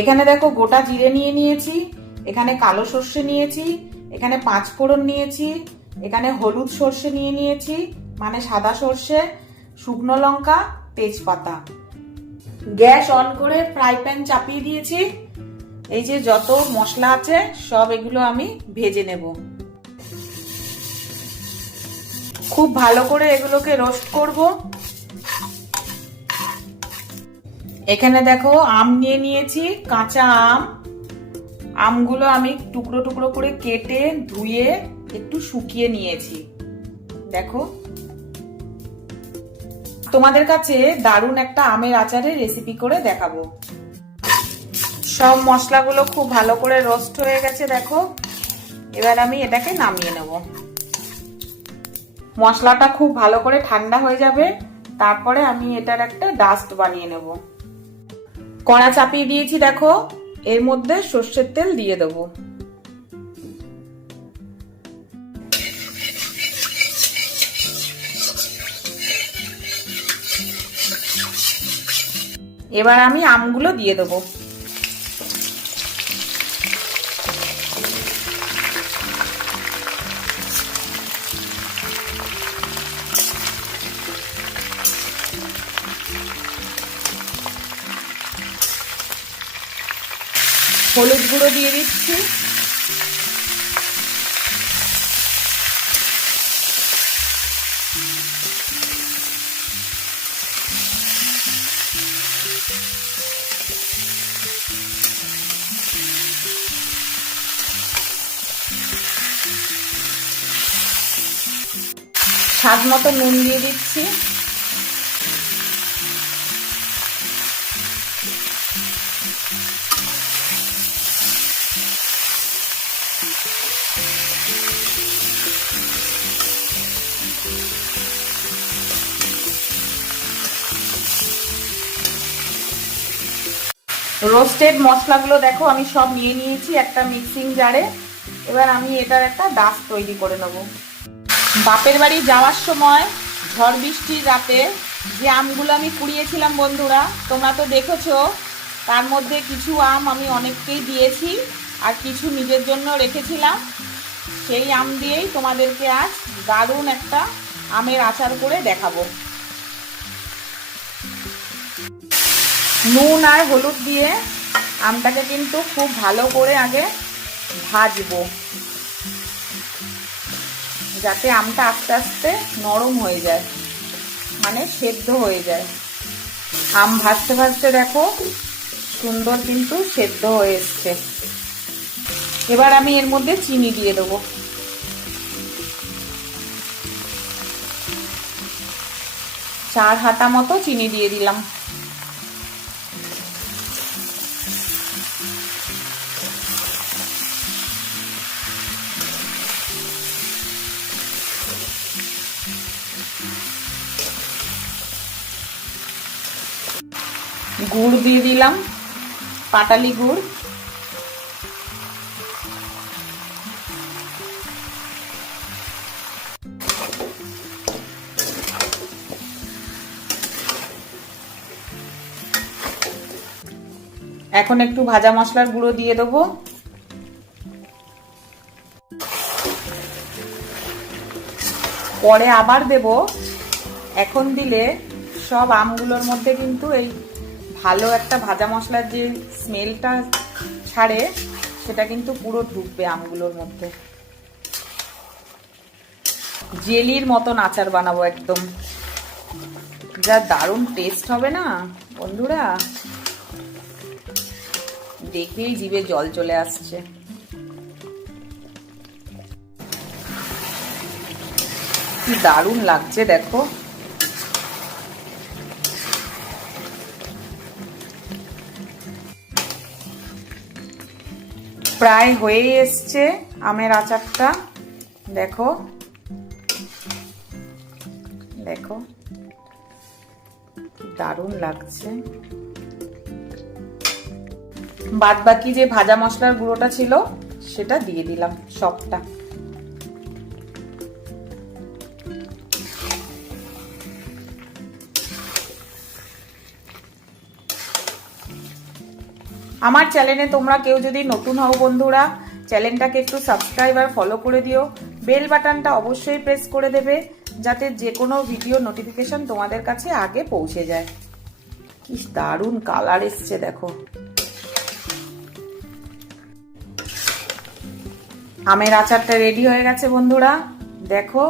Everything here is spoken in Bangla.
এখানে দেখো গোটা জিরে নিয়ে নিয়েছি, এখানে কালো সর্ষে নিয়েছি, এখানে 5 ফোড়ন নিয়েছি, এখানে হলুদ সর্ষে নিয়ে নিয়েছি মানে সাদা সর্ষে, শুকনো লঙ্কা, তেজপাতা। গ্যাস অন করে ফ্রাই প্যান চাপিয়ে দিয়েছি। এই যে যত মশলা আছে সব এগুলো আমি ভেজে নেব। খুব ভালো করে এগুলোকে রোস্ট করব। এখানে দেখো আম নিয়ে নিয়েছি, কাঁচা আম। আমগুলো আমি টুকরো টুকরো করে কেটে ধুয়ে একটু শুকিয়ে নিয়েছি। দেখো, তোমাদের কাছে দারুণ একটা আমের আচারের রেসিপি করে দেখাবো। সব মশলাগুলো খুব ভালো করে রোস্ট হয়ে গেছে দেখো। এবার আমি এটাকে নামিয়ে নেব। মশলাটা খুব ভালো করে ঠান্ডা হয়ে যাবে, তারপরে আমি এটার একটা ডাস্ট বানিয়ে নেব। কড়া চাপিয়ে দিয়েছি দেখো, এর মধ্যে সর্ষের তেল দিয়ে দেবো। এবার আমি আমগুলো দিয়ে দেবো। হলুদ গুঁড়ো দিয়ে দিচ্ছি। স্বাদ মতো নুন দিয়ে দিচ্ছি। রোস্টেড মশলাগুলো দেখো আমি সব নিয়ে নিয়েছি একটা মিক্সিং জারে। এবার আমি এটার একটা ডাস্ট তৈরি করে নেব। বাপের বাড়ি যাওয়ার সময় ঝড় বৃষ্টির রাতে যে আমগুলো আমি কুড়িয়েছিলাম বন্ধুরা, তোমরা তো দেখেছো। তার মধ্যে কিছু আম আমি অনেককেই দিয়েছি আর কিছু নিজের জন্য রেখেছিলাম। সেই আম দিয়েই তোমাদেরকে আজ দারুণ একটা আমের আচার করে দেখাবো। নুন আর হলুদ দিয়ে আমটাকে কিন্তু খুব ভালো করে আগে ভাজবো, যাতে আমটা আস্তে আস্তে নরম হয়ে যায়, মানে সেদ্ধ হয়ে যায়। আম ভাজতে ভাজতে দেখো সুন্দর কিন্তু সেদ্ধ হয়ে এসছে। এবার আমি এর মধ্যে চিনি দিয়ে দেবো। চার হাতা মতো চিনি দিয়ে দিলাম। গুড় দিয়ে দিলাম, পাটালি গুড়। এখন একটু ভাজা মশলার গুঁড়ো দিয়ে দেবো। পরে আবার দেব। এখন দিলে সব আমগুলোর মধ্যে কিন্তু এই ভালো একটা ভাজা মশলার যে স্মেলটা ছাড়ে সেটা কিন্তু পুরো ঢুকবে আমগুলোর মধ্যে। জেলির মতন আচার বানাবো একদম, যা দারুণ টেস্ট হবে না বন্ধুরা, দেখেই জিভে জল চলে আসছে। কি দারুণ লাগছে দেখো। প্রায় হয়ে এসছে আমের আচারটা। দেখো দেখো দারুণ লাগছে। বাদ বাকি যে ভাজা মশলার গুঁড়োটা ছিল সেটা দিয়ে দিলাম সবটা। আমার চ্যানেলে তোমরা কেউ যদি নতুন হও বন্ধুরা, চ্যানেলটাকে একটু সাবস্ক্রাইব আর ফলো করে দিও, বেল বাটনটা অবশ্যই প্রেস করে দেবে যাতে যে কোনো ভিডিও নোটিফিকেশন তোমাদের কাছে আগে পৌঁছে যায়। কি দারুণ কালার এসছে দেখো। আমের আচারটা রেডি হয়ে গেছে বন্ধুরা, দেখো।